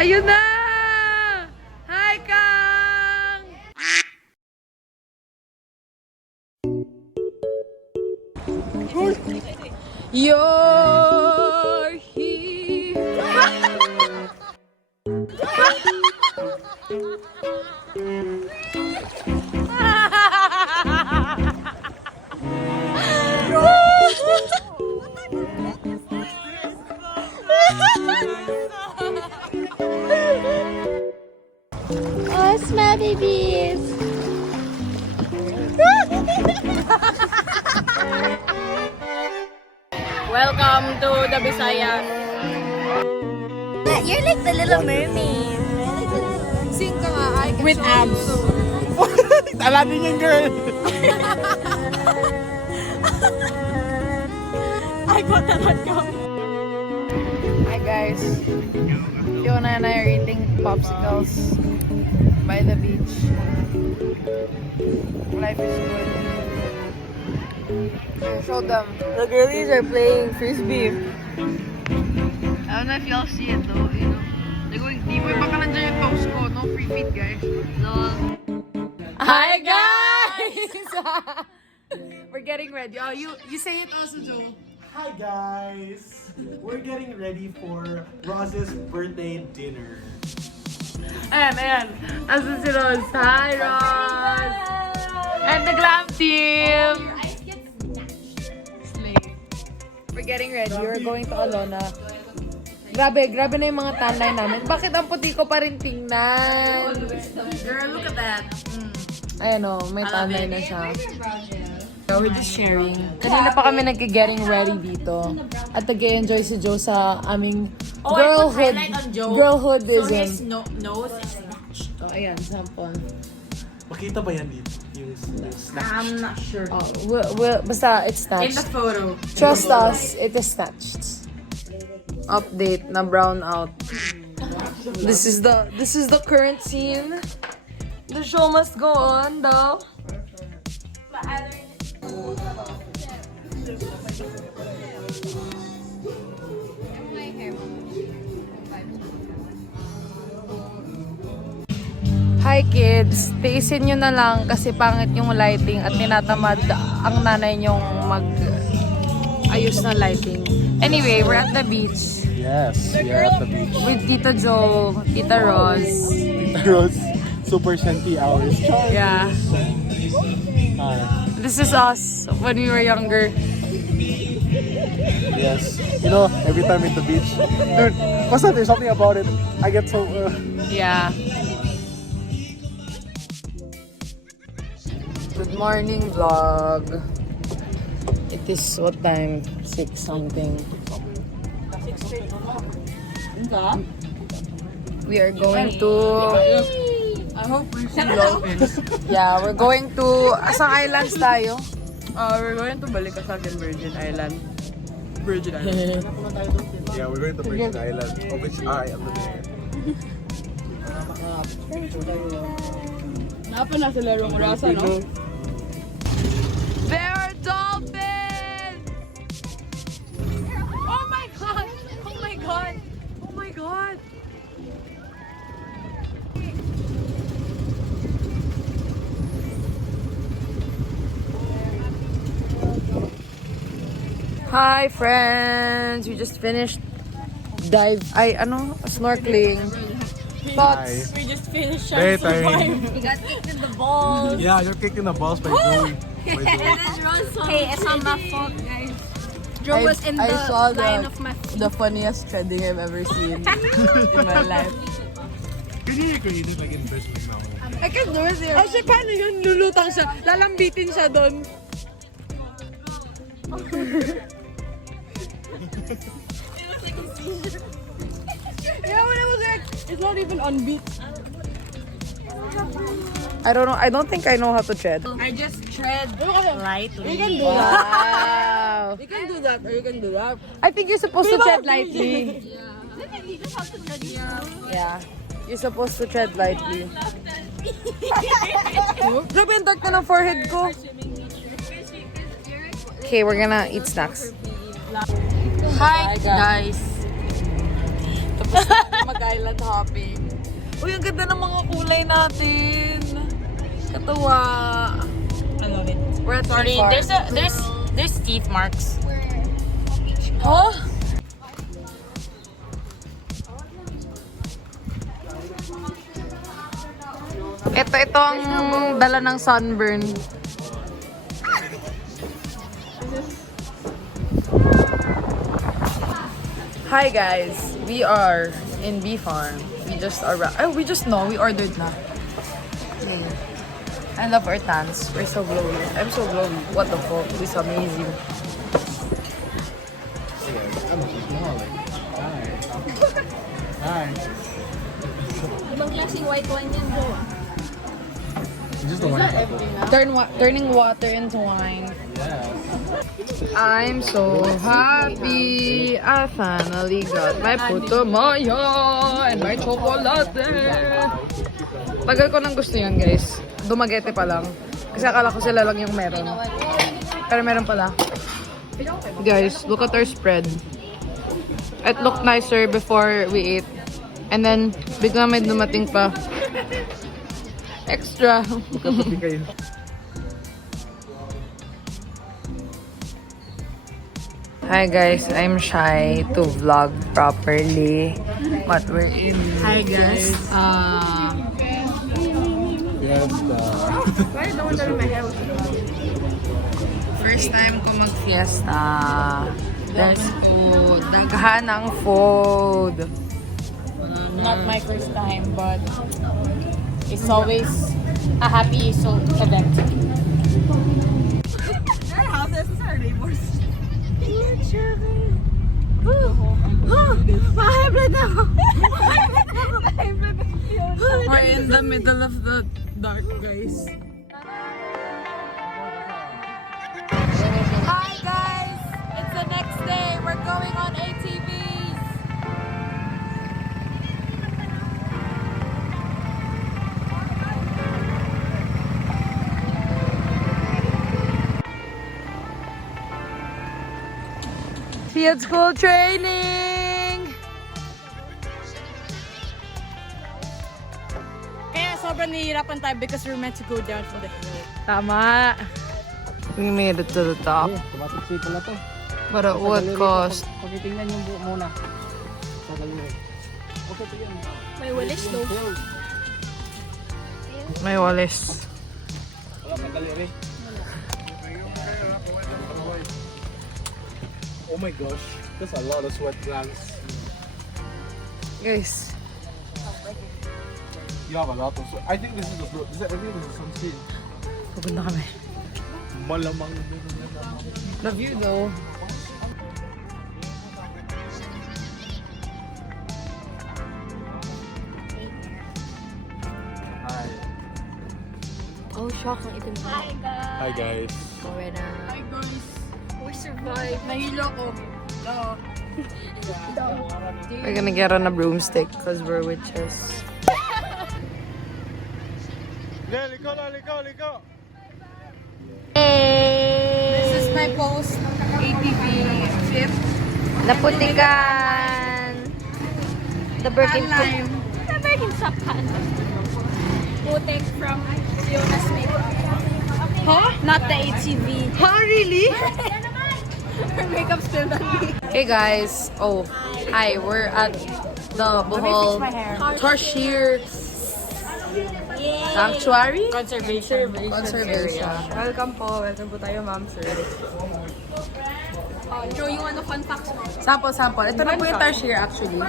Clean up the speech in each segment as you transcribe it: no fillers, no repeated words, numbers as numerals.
Ayun na! Hi, Kang! You're here. Oh, smell babies. Welcome to the Visayas. You're like the little mermaid. Sing ka nga, I can With show abs. you. Tala din yung girl. I got that go. Hi guys. Fiona and I are eating popsicles by the beach. Life is good. Here, show them. The girlies are playing frisbee. I don't know if y'all see it though, you know. They're going deep. Uy, baka nandiyan yung toes ko. No free feet, guys. No. Hi, guys! We're getting ready. Oh, you say it also, Joe. Hi guys! We're getting ready for Roz's birthday dinner. Ayan. Asan si Roz? Hi, Roz! And the glam team! Slay. We're getting ready. We're going to Alona. Grabe na yung mga tanay namin. Bakit ang puti ko pa rin tingnan? Girl, look at that. Ayan o, may tanay na siya. We're just sharing. Kanina pa kami nag-getting ready dito. At nag-enjoy si Joe sa aming girlhoodism. So his nose is snatched. Oh, ayan, sample. Makita ba yan dito? Yung snatch? I'm not sure. Oh, basta it's In the snatched. photo. Trust us, it is snatched. Update na brown out. This is the current scene. The show must go on, though. Hi kids, tiisin nyo na lang kasi pangit yung lighting at tinatamad ang nanay nyong mag-ayos ng lighting. Anyway, we're at the beach Yes, we are at the beach. with Tita Jo, Tita Roz. Tita Rose, super senti hours. Yeah. Hi. This is us when we were younger. Yes. You know, every time at the beach, dude, basta there's something about it. I get so, Yeah. Good morning vlog. It is what time? 6 something. We are going to... I hope we see dolphins. Yeah, we're going to... Asang islands tayo? We're going to Balicasagan Virgin Island. Virgin Island. yeah, we're going to Virgin Island, of which I am the mayor. Napa na sa larong rasa, no? There are dolphins! Oh my god! Oh my god! Oh my god! Hi friends! We just finished snorkeling. Thoughts? We just finished Daytime. We got kicked in the balls. Yeah, you're kicking the balls by Joey. Hey, it's not my fault, guys. Joe was in the saw line of my feet. the funniest threading I've ever seen in my life. Can you recreate it like in Brisbane now? I can do it here. Oh, siya, paano yun? Lulutang siya. Lalambitin siya doon. Yeah, when it was like, it's not even on beat. I don't know. I don't think I know how to tread. I just tread lightly. You can do that. Wow. You can do that, or you can do that. I think you're supposed to tread lightly. You just have to tread Yeah. You're supposed to tread lightly. Grabe, yung dark na ng forehead ko. Okay, we're gonna eat snacks. Hi guys. Mag-island hopping. Uy, ang ganda ng mga kulay natin. Katawa. I love it. We're at Sorry, Seafar. there's teeth marks. Huh? Ito ang dala ng sunburn. Hi guys, we are in B Farm. We just arrived. Oh, we ordered na. Yay. I love our tans. We're so glowy. I'm so glowy. What the fuck? It's amazing. Hi. Ibang klaseng white wine yan, bro. Just the one. Turning water into wine. I'm so happy. I finally got my putumayo and my chocolate. Tagal ko nang gusto yun, guys. Dumagete pa lang. Kasi akala ko sila lang yung meron. Pero meron pala. Guys, look at our spread. It looked nicer before we ate. And then, bigla may dumating pa. Extra. Hi guys, I'm shy to vlog properly. But we're in. Hi, guys. First time ko mag-fiesta. There's food. Naghahan ng food. Not my first time, but it's always a happy event. Our houses is our neighbors. We're in the middle of the dark, guys. Hi guys! It's the next day. We're going on ATVs. Field school training! Kaya sobrang nahihirapan tayo because we're meant to go down from the hill. Tama. We made it to the top. Automatic save na to. But at what cost? Pagkitingnan yung buo muna. Sa daliri. Okay to yun. May walis daw. May walis. Wala pang daliri. Oh my gosh. That's a lot of sweat glands. Guys. You have a lot of sweat. I think this is the fruit. I think this is some seed. Pupunta kami. Malamang. The view though. Hi. Oh, shock ang itim. Hi, guys. Hi guys. Hi, guys. We survived. Nahilo ko. We're gonna get on a broomstick because we're witches. Liko, liko, liko. This is my post ATV trip. Naputikan! The Birkin Time. The Birkin Sapan. Putik from Fiona's makeup. Huh? Not the ATV. Huh? Really? Her makeup still on me. Hey guys. Oh, hi. We're at the Bohol Tarshir Sanctuary? Conservation. Conservation. Welcome po. Welcome po tayo, ma'am, sir. Show yung ano, fun facts mo. Sample, sample. Ito na po yung Tarshir actually.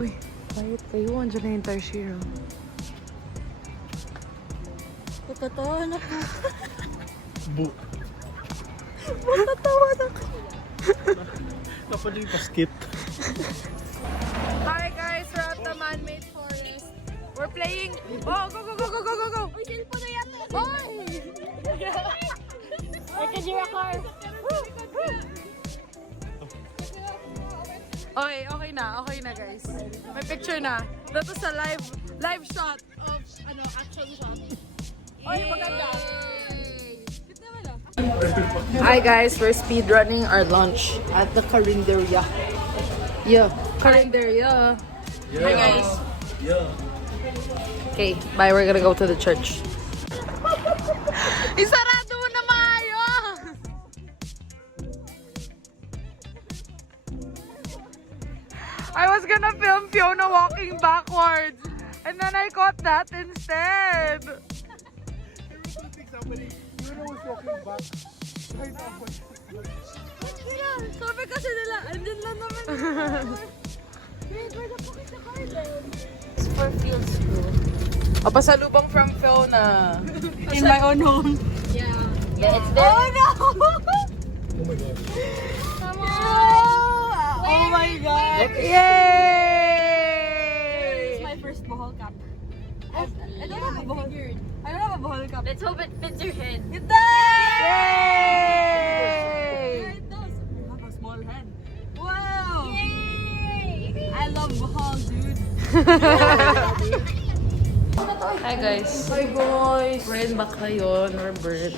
Uy, quiet kayo. Andiyan na yung Tarshir. Totoo na po. Bu. Tatawa na ko. Dapat yung paskit. Hi guys, we're at the man-made forest. We're playing. Oh, go, go, go, go, go, go, go. Uy, cellphone na yan. Hoy! I can hear a car. Okay na guys. May picture na. That was a live shot of action shot. Oy, maganda. Hi guys, we're speed running our lunch at the Carinderia. Yeah, Carinderia. Hi guys. Yeah. Okay, bye. We're gonna go to the church. Isarado mo na maayos! I was gonna film Fiona walking backwards, and then I caught that instead. Somebody, you know who's walking back. Right now. Sabi kasi nila, andyan lang naman. Wait, where the fuck is the car then? It's for field school. O, pasalubong from Fiona. In my own home. Yeah. Yeah, it's there. Oh no! Oh my god. Come on! Oh my god! Yay! It's my first Bohol Cup. I don't have a Bohol. I don't have a Bohol Cup. Let's hope it fits your head. It does! Yay! It does. You have a small head. Wow! Yay! I love Bohol, dude. Hi guys. Hi guys. We're in Baclayon. We're bird.